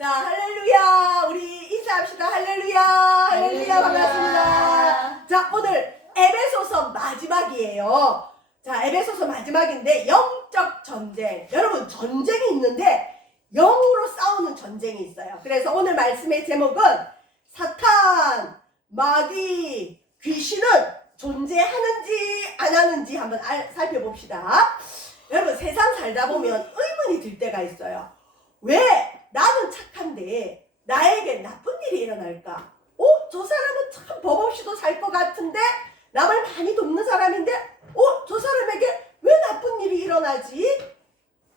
자, 할렐루야. 우리 인사합시다. 할렐루야. 할렐루야. 반갑습니다. 자, 오늘 에베소서 마지막이에요. 자, 에베소서 마지막인데 영적 전쟁. 여러분, 전쟁이 있는데 영으로 싸우는 전쟁이 있어요. 그래서 오늘 말씀의 제목은 사탄, 마귀, 귀신은 존재하는지 안 하는지 한번 살펴봅시다. 여러분, 세상 살다 보면 의문이 들 때가 있어요. 왜 나는 착한데 나에게 나쁜 일이 일어날까? 저 사람은 참 법 없이도 살 것 같은데 남을 많이 돕는 사람인데 저 사람에게 왜 나쁜 일이 일어나지?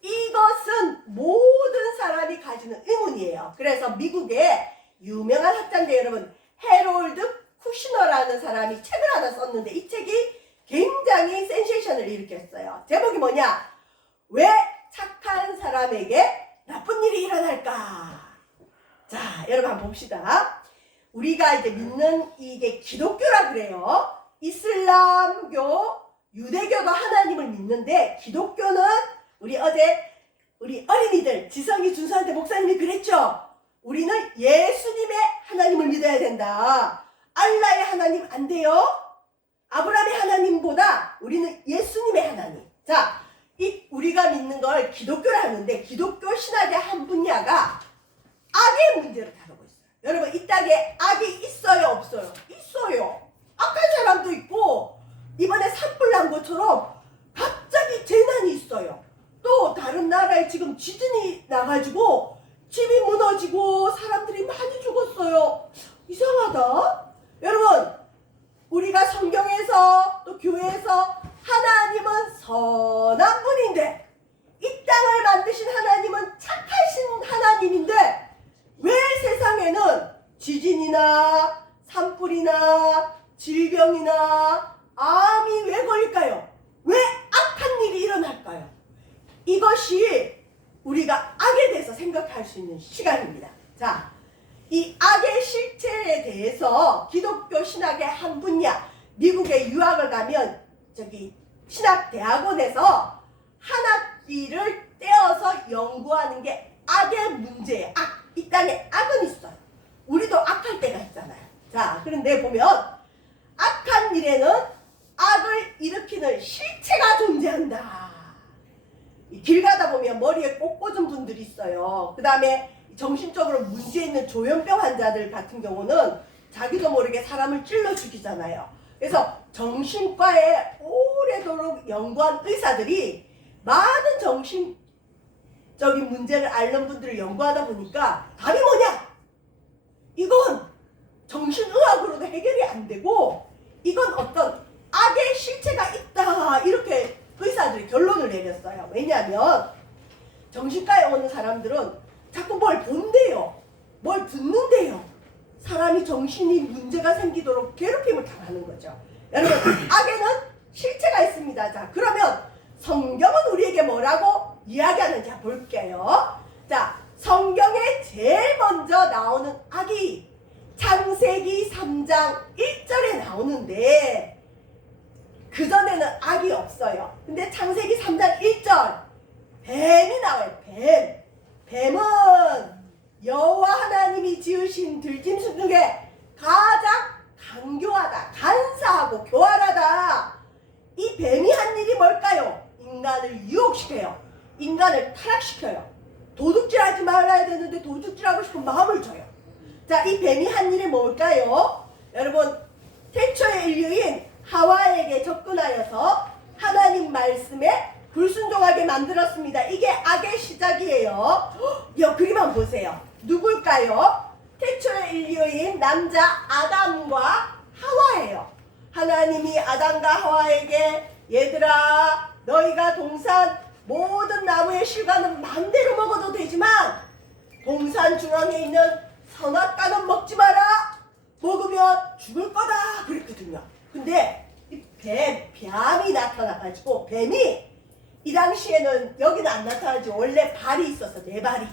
이것은 모든 사람이 가지는 의문이에요. 그래서 미국의 유명한 학자인데 여러분, 해롤드 쿠시너라는 사람이 책을 하나 썼는데 이 책이 굉장히 센세이션을 일으켰어요. 제목이 뭐냐? 왜 착한 사람에게 나쁜 일이 일어날까? 자, 여러분 한번 봅시다. 우리가 이제 믿는 이게 기독교라 그래요. 이슬람교, 유대교도 하나님을 믿는데 기독교는 우리 어제 우리 어린이들 지성이 준수한테 목사님이 그랬죠. 우리는 예수님의 하나님을 믿어야 된다. 알라의 하나님 안 돼요. 아브라함의 하나님보다 우리는 예수님의 하나님. 자, 우리가 믿는 걸 기독교라 하는데 기독교 신학의 한 분야가 악의 문제를 다루고 있어요. 여러분, 이 땅에 악이 있어요, 없어요? 있어요. 악한 사람도 있고 이번에 산불 난 것처럼 갑자기 재난이 있어요. 또 다른 나라에 지금 지진이 나가지고 집이 무너지고 사람들이 많이 죽었어요. 이상하다. 여러분, 우리가 성경에서 또 교회에서 하나님은 선한 분인데 이 땅을 만드신 하나님은 착하신 하나님인데 왜 세상에는 지진이나 산불이나 질병이나 암이 왜 걸릴까요? 왜 악한 일이 일어날까요? 이것이 우리가 악에 대해서 생각할 수 있는 시간입니다. 자, 이 악의 실체에 대해서 기독교 신학의 한 분야, 미국에 유학을 가면 저기 신학대학원에서 한 학기를 떼어서 연구하는 게 악의 문제예요. 이 땅에 악은 있어요. 우리도 악할 때가 있잖아요. 자, 그런데 보면 악한 일에는 악을 일으키는 실체가 존재한다. 길 가다 보면 머리에 꽃 꽂은 분들이 있어요. 그 다음에 정신적으로 문제 있는 조현병 환자들 같은 경우는 자기도 모르게 사람을 찔러 죽이잖아요. 그래서 정신과에 오래도록 연구한 의사들이 많은 정신적인 문제를 앓는 분들을 연구하다 보니까 답이 뭐냐? 이건 정신의학으로도 해결이 안 되고 이건 어떤 악의 실체가 있다, 이렇게 의사들이 결론을 내렸어요. 왜냐하면 정신과에 오는 사람들은 자꾸 뭘 본대요. 뭘 듣는데요. 사람이 정신이 문제가 생기도록 괴롭힘을 당하는 거죠. 여러분, 악에는 실체가 있습니다. 자, 그러면 성경은 우리에게 뭐라고 이야기하는지 볼게요. 자, 성경에 제일 먼저 나오는 악이 창세기 3장 1절에 나오는데 그전에는 악이 없어요. 근데 창세기 3장 1절 뱀이 나와요. 뱀은 여호와 하나님이 지으신 들짐승 중에 가장 간교하다, 간사하고 교활하다. 이 뱀이 한 일이 뭘까요? 인간을 유혹시켜요. 인간을 타락시켜요. 도둑질하지 말아야 되는데 도둑질하고 싶은 마음을 줘요. 자, 이 뱀이 한 일이 뭘까요? 여러분, 태초의 인류인 하와에게 접근하여서 하나님 말씀에 불순종하게 만들었습니다. 이게 악의 시작이에요. 이 그림 한번 보세요. 누굴까요? 태초의 인류인 남자 아담과 하와예요. 하나님이 아담과 하와에게 얘들아, 너희가 동산 모든 나무의 실과는 마음대로 먹어도 되지만 동산 중앙에 있는 선악과는 먹지 마라. 먹으면 죽을 거다 그랬거든요. 근데 이 뱀이 나타나가지고 뱀이 이 당시에는 여기는 안 나타나지, 원래 발이 있었어, 네 발이.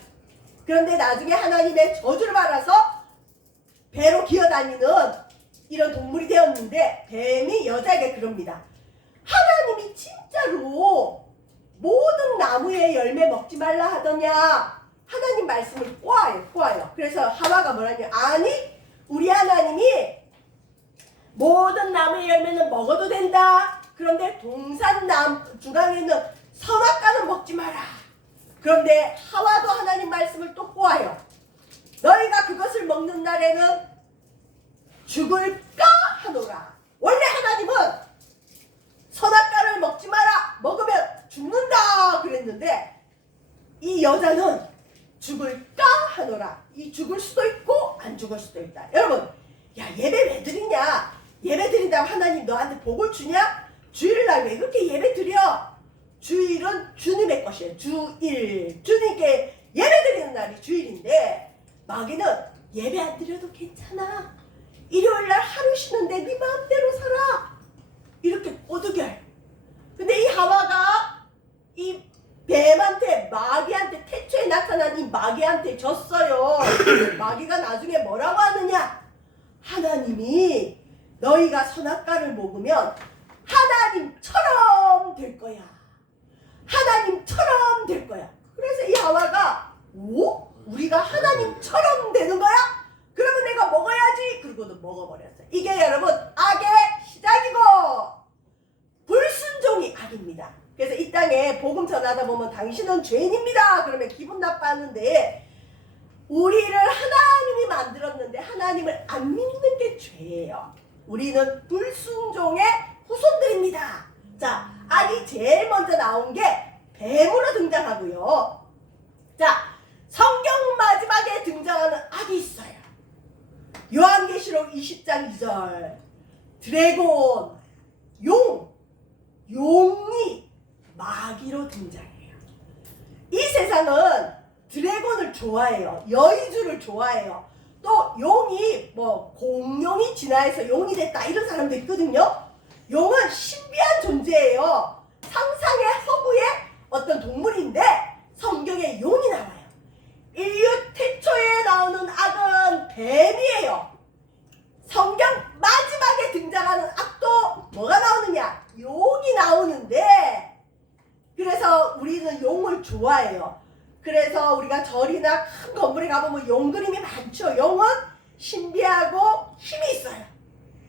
그런데 나중에 하나님의 저주를 받아서 배로 기어다니는 이런 동물이 되었는데 뱀이 여자에게 그럽니다. 하나님이 진짜로 모든 나무의 열매 먹지 말라 하더냐? 하나님 말씀을 꼬아요. 그래서 하와가 뭐라냐? 아니, 우리 하나님이 모든 나무의 열매는 먹어도 된다. 그런데 동산 중앙에 있는 선악과는 먹지 마라. 그런데 하와도 하나님 말씀을 또 꼬아요. 너희가 그것을 먹는 날에는 죽을까 하노라. 원래 하나님은 선악과를 먹지 마라. 먹으면 죽는다 그랬는데 이 여자는 죽을까 하노라. 이 죽을 수도 있고 안 죽을 수도 있다. 여러분, 야, 예배 왜 드리냐? 예배 드린다고 하나님 너한테 복을 주냐? 주일날 왜 그렇게 예배 드려? 주일은 주님의 것이에요. 주일, 주님께 예배 드리는 날이 주일인데 마귀는 예배 안 드려도 괜찮아. 일요일날 하루 쉬는데 네 마음대로 살아. 이렇게 꼬드겨요. 근데 이 하와가 이 뱀한테, 마귀한테, 태초에 나타난 이 마귀한테 졌어요. 마귀가 나중에 뭐라고 하느냐? 하나님이 너희가 선악과를 먹으면 하나님처럼 될 거야. 하나님처럼 될 거야. 그래서 이 하와가 우리가 하나님처럼 되는 거야? 그러면 내가 먹어야지. 그러고도 먹어버렸어요. 이게 여러분 악의 시작이고 불순종이 악입니다. 그래서 이 땅에 복음 전하다 보면 당신은 죄인입니다. 그러면 기분 나빠하는데 우리를 하나님이 만들었는데 하나님을 안 믿는 게 죄예요. 우리는 불순종의 후손들입니다. 자, 악이 제일 먼저 나온 게 뱀으로 등장하고요. 자, 성경 마지막에 등장하는 악이 있어요. 요한계시록 20장 2절 드래곤, 용이 마귀로 등장해요. 이 세상은 드래곤을 좋아해요. 여의주를 좋아해요. 또 용이 뭐 공룡이 진화해서 용이 됐다 이런 사람도 있거든요. 용은 신비한 존재예요. 상상의 허구의 어떤 동물인데 성경에 용이 나와요. 인류 태초에 나오는 악은 뱀이에요. 성경 마지막에 등장하는 악도 뭐가 나오느냐? 용이 나오는데 그래서 우리는 용을 좋아해요. 그래서 우리가 절이나 큰 건물에 가보면 용 그림이 많죠. 용은 신비하고 힘이 있어요.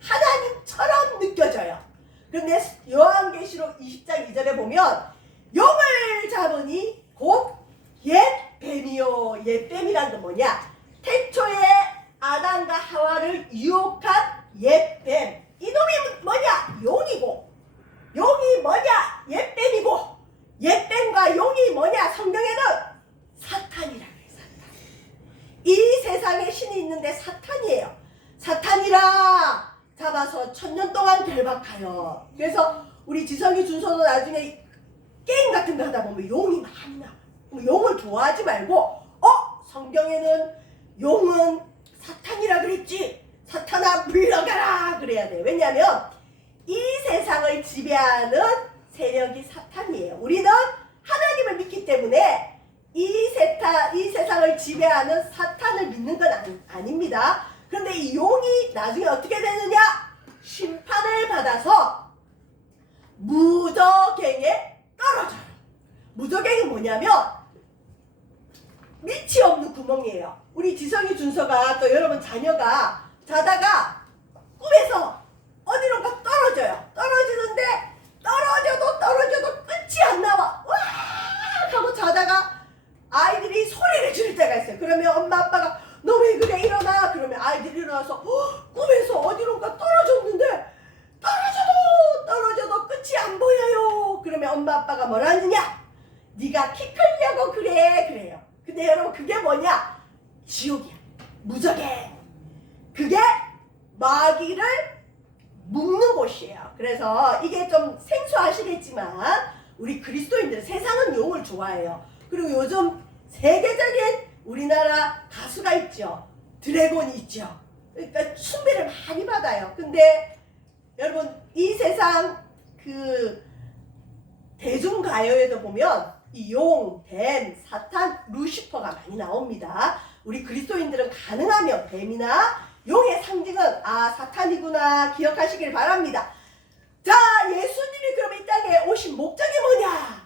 하나님처럼 느껴져요. 그런데 요한계시록 20장 2절에 보면 용을 잡으니 곧 옛뱀이요. 옛뱀이란 건 뭐냐? 태초에 아담과 하와를 유혹한 옛뱀. 이놈이 뭐냐? 용이고 용이 뭐냐? 옛뱀이고 옛뱀과 용이 뭐냐? 성경에는 사탄이라고 해요. 사탄. 이 세상에 신이 있는데 사탄이에요. 사탄이라 잡아서 1000년 동안 결박하여. 그래서 우리 지성이 준서도 나중에 게임 같은 거 하다 보면 용이 많이 나와요. 용을 좋아하지 말고 성경에는 용은 사탄이라 그랬지. 사탄아 물러가라 그래야 돼요. 왜냐하면 이 세상을 지배하는 세력이 사탄이에요. 우리는 하나님을 믿기 때문에 이 세상을 지배하는 사탄을 믿는 건 아닙니다. 그런데 이 용이 나중에 어떻게 되느냐? 심판을 받아서 무저갱에 떨어져요. 무저갱이 뭐냐면 밑이 없는 구멍이에요. 우리 지성이 준서가 또 여러분 자녀가 자다가 꿈에서 어디론가 떨어져요. 떨어지는데 떨어져도 끝이 안 나와. 와 하고 자다가 아이들이 소리를 지를 때가 있어요. 그러면 엄마 아빠가 너 왜 그래 일어나. 그러면 아이들이 일어나서 꿈에서 어디론가 떨어졌는데 떨어져도 끝이 안 보여요. 그러면 엄마 아빠가 뭐라 하느냐? 네가 키 크려고 그래요. 근데 여러분 그게 뭐냐? 지옥이야. 무적에. 그게 마귀를 묶는 곳이에요. 그래서 이게 좀 생소하시겠지만 우리 그리스도인들 세상은 용을 좋아해요. 그리고 요즘 세계적인 우리나라 가수가 있죠. 드래곤이 있죠. 그러니까 숭배를 많이 받아요. 근데 여러분 이 세상 그 대중가요에도 보면 이 용, 뱀, 사탄, 루시퍼가 많이 나옵니다. 우리 그리스도인들은 가능하면 뱀이나 용의 상징은 사탄이구나 기억하시길 바랍니다. 자, 예수님이 그럼 이 땅에 오신 목적이 뭐냐?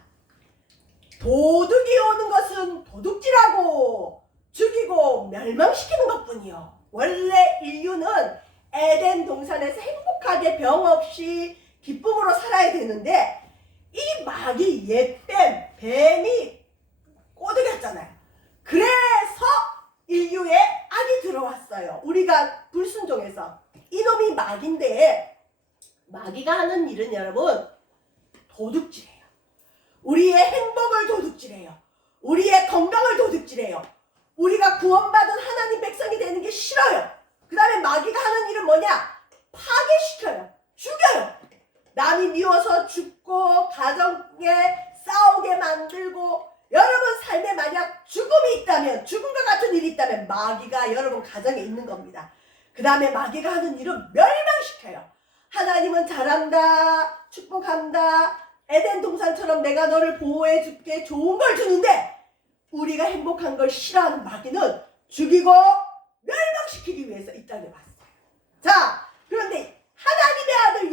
도둑이 오는 것은 도둑질하고 죽이고 멸망시키는 것뿐이요. 원래 인류는 에덴 동산에서 행복하게 병 없이 기쁨으로 살아야 되는데 이 마귀 옛뱀 뱀이 꼬드겼잖아요. 그래서 인류에 악이 들어왔어요. 우리가 불순종해서. 이놈이 마귀인데 마귀가 하는 일은 여러분 도둑질해요. 우리의 행복을 도둑질해요. 우리의 건강을 도둑질해요. 우리가 구원받은 하나님 백성이 되는 게 싫어요. 그 다음에 마귀가 하는 일은 뭐냐? 파괴시켜요. 죽여요. 남이 미워서 죽고 가정에 싸우게 만들고 여러분 삶에 만약 죽음이 있다면 죽음과 같은 일이 있다면 마귀가 여러분 가정에 있는 겁니다. 그 다음에 마귀가 하는 일은 멸망시켜요. 하나님은 잘한다. 축복한다. 에덴 동산처럼 내가 너를 보호해 줄게. 좋은 걸 주는데 우리가 행복한 걸 싫어하는 마귀는 죽이고 멸망시키기 위해서 이 땅에 왔어요. 자, 그런데 하나님의 아들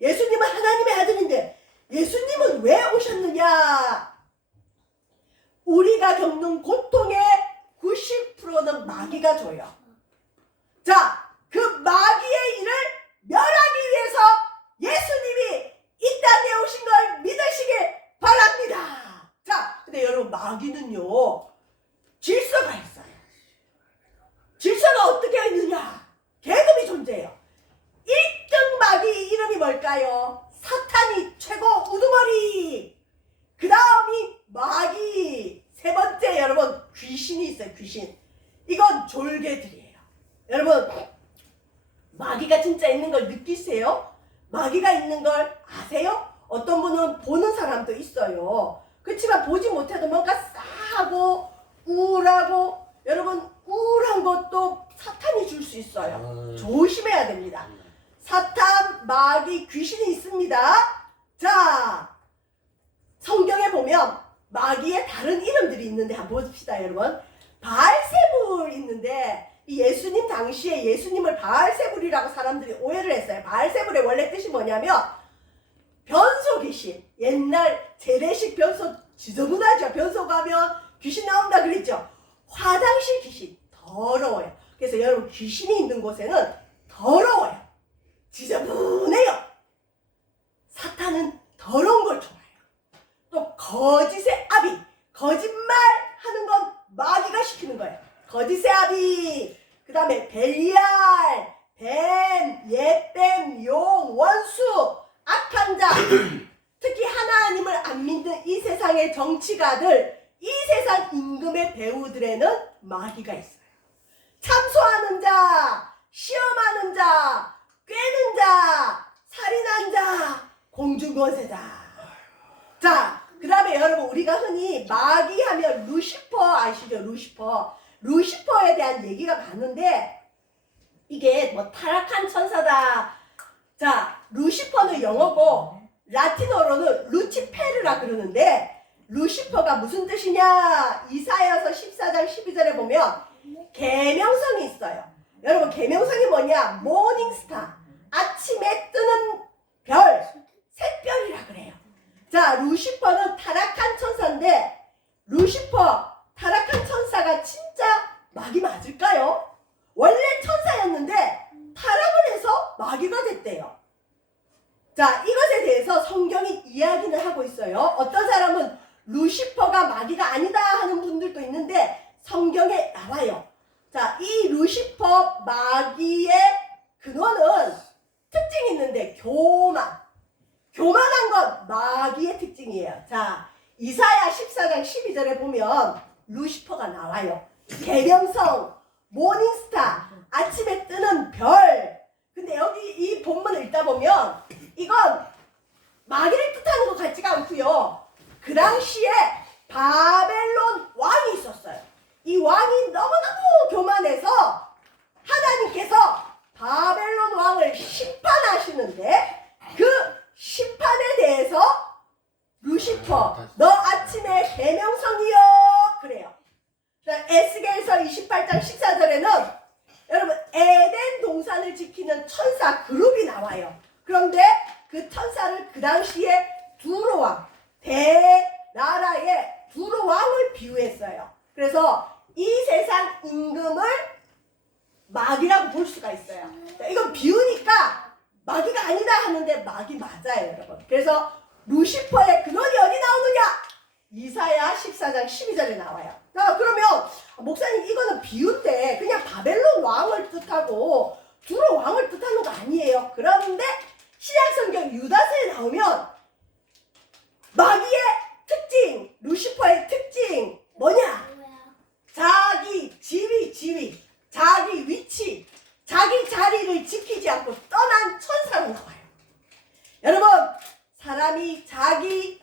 예수님은 하나님의 아들인데 예수님은 왜 오셨느냐? 우리가 겪는 고통의 90%는 마귀가 줘요. 자, 그 마귀의 일을 멸하기 위해서 예수님이 이 땅에 오신 걸 믿으시길 바랍니다. 자, 근데 여러분 마귀는요 질서가 있어요. 질서가 어떻게 있느냐? 계급이 존재해요. 1등 마귀 이름이 뭘까요? 사탄이 최고 우두머리. 그 다음이 마귀. 세 번째 여러분 귀신이 있어요. 귀신. 이건 졸개들이에요. 여러분 마귀가 진짜 있는 걸 느끼세요? 마귀가 있는 걸 아세요? 어떤 분은 보는 사람도 있어요. 그렇지만 보지 못해도 뭔가 싸하고 우울하고 여러분 우울한 것도 사탄이 줄 수 있어요. 조심해야 됩니다. 사탄, 마귀, 귀신이 있습니다. 자, 성경에 보면 마귀의 다른 이름들이 있는데 한번 봅시다 여러분. 바알세불 있는데 이 예수님 당시에 예수님을 바알세불이라고 사람들이 오해를 했어요. 바알세불의 원래 뜻이 뭐냐면 변소 귀신. 옛날 재래식 변소 지저분하죠. 변소 가면 귀신 나온다 그랬죠. 화장실 귀신 더러워요. 그래서 여러분 귀신이 있는 곳에는 더러워요. 지저분해요. 사탄은 더러운 걸 좋아해요. 또 거짓의 아비. 거짓말 하는 건 마귀가 시키는 거예요. 거짓의 아비. 그 다음에 벨리알, 뱀, 옛뱀, 용, 원수, 악한 자. 특히 하나님을 안 믿는 이 세상의 정치가들, 이 세상 임금의 배우들에는 마귀가 있어요. 참소하는 자, 시험하는 자, 꿰는 자, 살인한 자, 공중권세자. 자, 그 다음에 여러분 우리가 흔히 마귀 하면 루시퍼 아시죠? 루시퍼에 대한 얘기가 많은데 이게 뭐 타락한 천사다. 자, 루시퍼는 영어고 라틴어로는 루치페르라 그러는데 루시퍼가 무슨 뜻이냐? 이사야서 14장 12절에 보면 계명성이 있어요. 여러분 계명성이 뭐냐? 모닝스타. 아침에 뜨는 별, 샛별이라 그래요. 자, 루시퍼는 타락한 천사인데 루시퍼, 타락한 천사가 진짜 마귀 맞을까요? 원래 천사였는데 타락을 해서 마귀가 됐대요. 자, 이것에 대해서 성경이 이야기는 하고 있어요. 어떤 사람은 루시퍼가 마귀가 아니다 하는 분들도 있는데 성경에 나와요. 자, 이 루시퍼 마귀의 근원은 특징이 있는데 교만한 건 마귀의 특징이에요. 자, 이사야 14장 12절에 보면 루시퍼가 나와요. 계명성, 모닝스타, 아침에 뜨는 별. 근데 여기 이 본문을 읽다 보면 이건 마귀를 뜻하는 것 같지가 않고요. 그 당시에 바벨론 왕이 있었어요. 이 왕이 너무너무 교만해서 하나님께서 바벨론 왕을 심판하시는데 그 심판에 대해서 루시퍼 너 아침에 계명성이요 그래요. 에스겔서 28장 14절에는 여러분 에덴 동산을 지키는 천사 그룹이 나와요. 그런데 그 천사를 그 당시에 두로왕 나라의 두 왕을 비유했어요. 그래서 이 세상 임금을 마귀라고 볼 수가 있어요. 이건 비유니까 마귀가 아니다 하는데 마귀 맞아요, 여러분. 그래서 루시퍼의 근원이 어디 나오느냐? 이사야 14장 12절에 나와요. 자, 그러면 목사님 이거는 비유인데 그냥 바벨론 왕을 뜻하고 두로 왕을 뜻하는 거 아니에요. 그런데 신약성경 유다서에 나오면 마귀의 특징, 루시퍼의 특징 뭐냐? 자기 지위, 자기 위치, 자기 자리를 지키지 않고 떠난 천사로 나와요. 여러분, 사람이 자기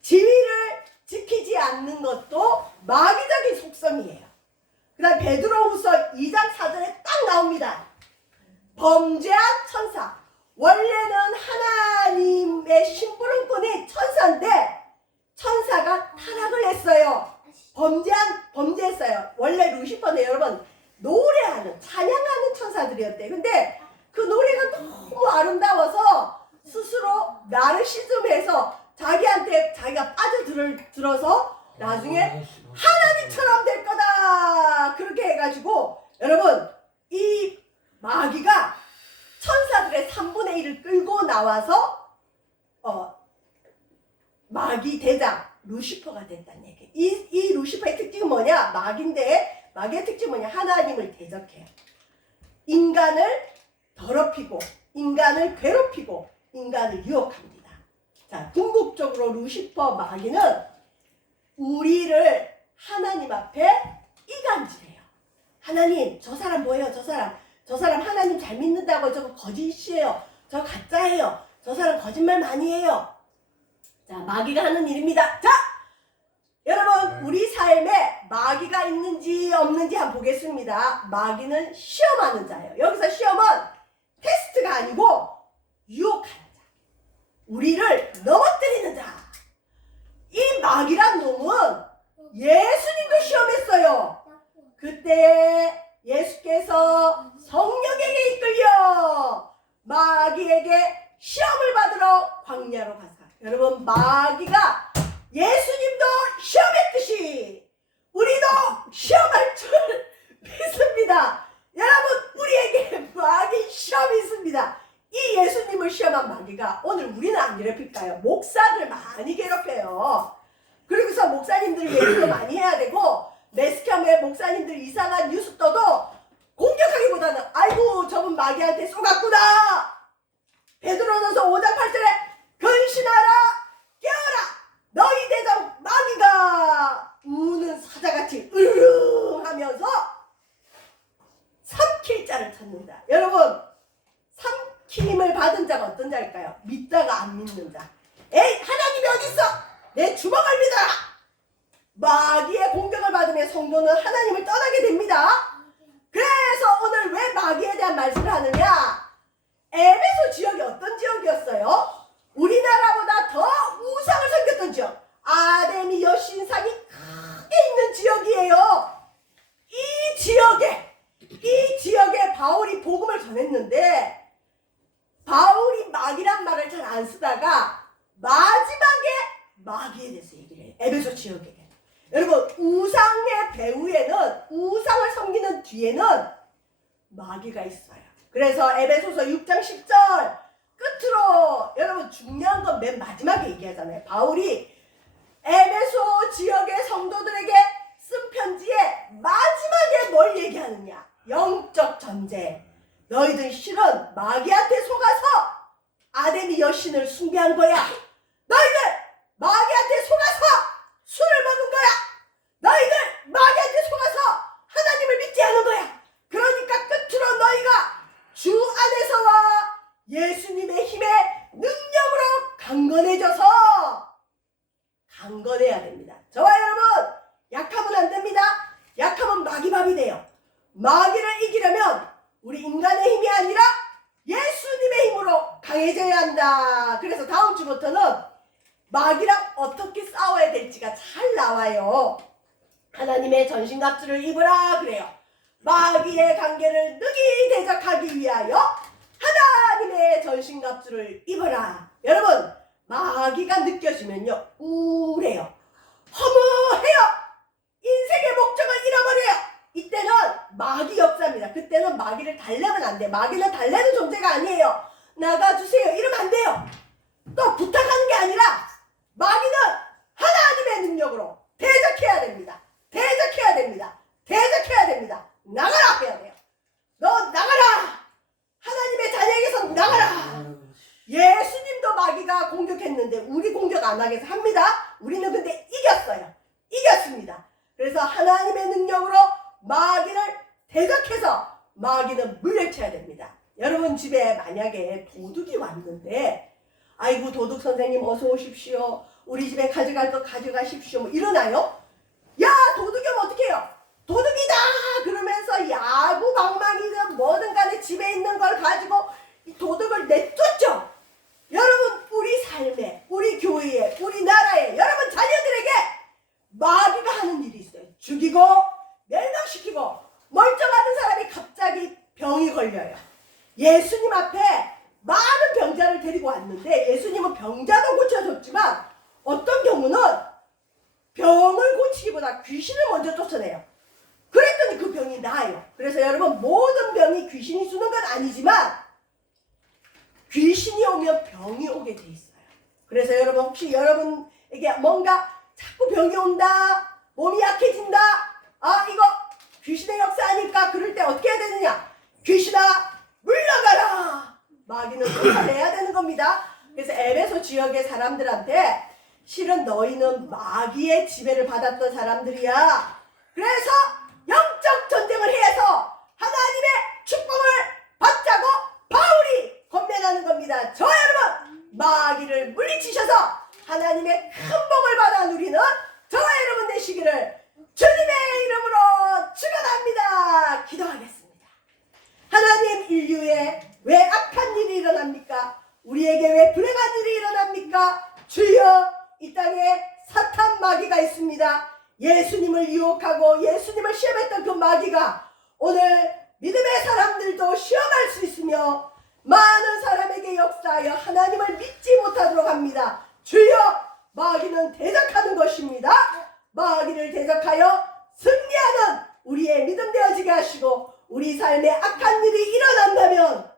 지위를 지키지 않는 것도 마귀적인 속성이에요. 그 다음 베드로후서 2장 4절에 딱 나옵니다. 범죄한 천사. 원래는 하나님의 심부름꾼이 천사인데 천사가 타락을 했어요. 범죄했어요. 원래 루시퍼는 여러분 노래하는, 찬양하는 천사들이었대요. 근데 그 노래가 너무 아름다워서 스스로 나르시즘해서 자기한테 자기가 빠져들어서 나중에 하나님처럼 될 거다 그렇게 해가지고 여러분 이 마귀가 천사들의 3분의 1을 끌고 나와서 마귀 대장 루시퍼가 됐다는 얘기예요. 이 루시퍼의 특징은 뭐냐? 마귀인데 마귀의 특징은 뭐냐? 하나님을 대적해요. 인간을 더럽히고 인간을 괴롭히고 인간을 유혹합니다. 자, 궁극적으로 루시퍼 마귀는 우리를 하나님 앞에 이간질해요. 하나님, 저 사람 뭐예요? 저 사람 하나님 잘 믿는다고 저거 거짓이에요. 저거 가짜예요. 저 사람 거짓말 많이 해요. 자, 마귀가 하는 일입니다. 자, 여러분 우리 삶에 마귀가 있는지 없는지 한번 보겠습니다. 마귀는 시험하는 자예요. 여기서 시험은 테스트가 아니고 유혹하는 자. 우리를 넘어뜨리는 자. 이 마귀란 놈은 예수님도 시험했어요. 그때 예수께서 성령에게 이끌려 마귀에게 시험을 받으러 광야로 가사. 여러분 마귀가 예수님도 시험했듯이 우리도 시험할 줄 믿습니다. 여러분 우리에게 마귀 시험이 있습니다. 이 예수님을 시험한 마귀가 오늘 우리는 안 괴롭힐까요? 목사를 많이 괴롭혀요. 그러고서 목사님들 얘기도 많이 해야 되고 매스컴에 목사님들 이상한 뉴스 떠도 공격하기보다는 아이고 저분 마귀한테 쏘갔구나. 베드로전서 5장 8절에 근신하라 깨어라 너희 대장 마귀가 우는 사자같이 으르릉 하면서 삼킬 자를 찾는다. 여러분 삼킴을 받은 자가 어떤 자일까요? 믿다가 안 믿는 자. 에이 하나님이 어딨어? 내 주먹을 믿어라. 마귀의 공격을 받으면 성도는 하나님을 떠나게 됩니다. 그래서 오늘 왜 마귀에 대한 말씀을 하느냐? 에베소 지역이 어떤 지역이었어요? 우리나라보다 더 우상을 섬겼던 지역. 아데미 여신상이 크게 있는 지역이에요. 이 지역에 바울이 복음을 전했는데 바울이 마귀란 말을 잘 안 쓰다가 마지막에 마귀에 대해서 얘기를 해요. 에베소 지역에. 여러분 우상의 배후에는 우상을 섬기는 뒤에는 마귀가 있어요. 그래서 에베소서 6장 10절 끝으로 여러분 중요한 건 맨 마지막에 얘기하잖아요. 바울이 에베소 지역의 성도들에게 쓴 편지에 마지막에 뭘 얘기하느냐? 영적 전쟁. 너희들 실은 마귀한테 속아서 아데미 여신을 숭배한 거야. 너희들 마귀한테 속아서 술을 먹은 거야. 너희들 마귀한테 속아서 하나님을 믿지 않은 거야. 그러니까 끝으로 너희가 주 안에서와 예수님의 힘의 능력으로 강건해야 됩니다. 저와 여러분 약하면 안 됩니다. 약하면 마귀밥이 돼요. 마귀를 이기려면 우리 인간의 힘이 아니라 예수님의 힘으로 강해져야 한다. 그래서 다음 주부터는 마귀랑 어떻게 싸워야 될지가 잘 나와요. 하나님의 전신갑주를 입으라 그래요. 마귀의 관계를 능히 대적하기 위하여 하나님의 전신갑주를 입으라. 여러분 마귀가 느껴지면요, 우울해요. 허무해요. 인생의 목적을 잃어버려요. 이때는 마귀 역사입니다. 그때는 마귀를 달래면 안 돼요. 마귀는 달래는 존재가 아니에요. 나가주세요. 이러면 안 돼요. 또 부탁하는 게 아니라 마귀는 하나님의 능력으로 대적해야 됩니다. 대적해야 됩니다. 대적해야 됩니다. 나가라 해야 돼요. 너 나가라. 하나님의 자녀에게서 나가라. 예수님도 마귀가 공격했는데 우리 공격 안 하게 해서 합니다. 우리는 근데 이겼어요. 이겼습니다. 그래서 하나님의 능력으로 마귀를 대적해서 마귀는 물리쳐야 됩니다. 여러분 집에 만약에 도둑이 왔는데 아이고 도둑 선생님 어서 오십시오. 우리 집에 가져갈 거 가져가십시오. 뭐 이러나요? 야 도둑이 오면 어떻게 해요? 도둑이다 그러면서 야구 방망이든 뭐든 간에 집에 있는 걸 가지고 이 도둑을 내쫓죠. 여러분 우리 삶에 우리 교회에 우리 나라에 여러분 자녀들에게 마귀가 하는 일이 있어요. 죽이고 멸망시키고 멀쩡한 사람이 갑자기 병이 걸려요. 예수님 앞에 많은 병자를 데리고 왔는데 예수님은 병자도 고쳐줬지만 어떤 경우는 병을 고치기보다 귀신을 먼저 쫓아내요. 그랬더니 그 병이 나아요. 그래서 여러분 모든 병이 귀신이 주는 건 아니지만 귀신이 오면 병이 오게 돼 있어요. 그래서 여러분 혹시 여러분에게 뭔가 자꾸 병이 온다, 몸이 약해진다, 아 이거 귀신의 역사니까 그럴 때 어떻게 해야 되느냐? 귀신아 물러가라. 마귀는 쫓아내야 되는 겁니다. 그래서 에베소 지역의 사람들한테 실은 너희는 마귀의 지배를 받았던 사람들이야. 그래서 영적 전쟁을 해서 하나님의 축복을 받자고 바울이 권면하는 겁니다. 저 여러분 마귀를 물리치셔서 하나님의 큰 복을 받아 누리는 저와 여러분 되시기를 주님의 이름으로 축원합니다. 기도하겠습니다. 하나님 인류에 왜 악한 일이 일어납니까? 우리에게 왜 불행한 일이 일어납니까? 주여 이 땅에 사탄 마귀가 있습니다. 예수님을 유혹하고 예수님을 시험했던 그 마귀가 오늘 믿음의 사람들도 시험할 수 있으며 많은 사람에게 역사하여 하나님을 믿지 못하도록 합니다. 주여 마귀는 대적하는 것입니다. 마귀를 대적하여 승리하는 우리의 믿음 되어지게 하시고 우리 삶에 악한 일이 일어난다면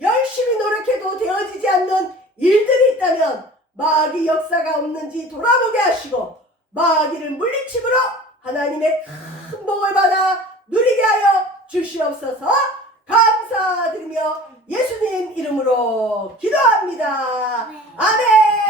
열심히 노력해도 되어지지 않는 일들이 있다면 마귀 역사가 없는지 돌아보게 하시고 마귀를 물리침으로 하나님의 큰 복을 받아 누리게 하여 주시옵소서. 감사드리며 예수님 이름으로 기도합니다. 아멘.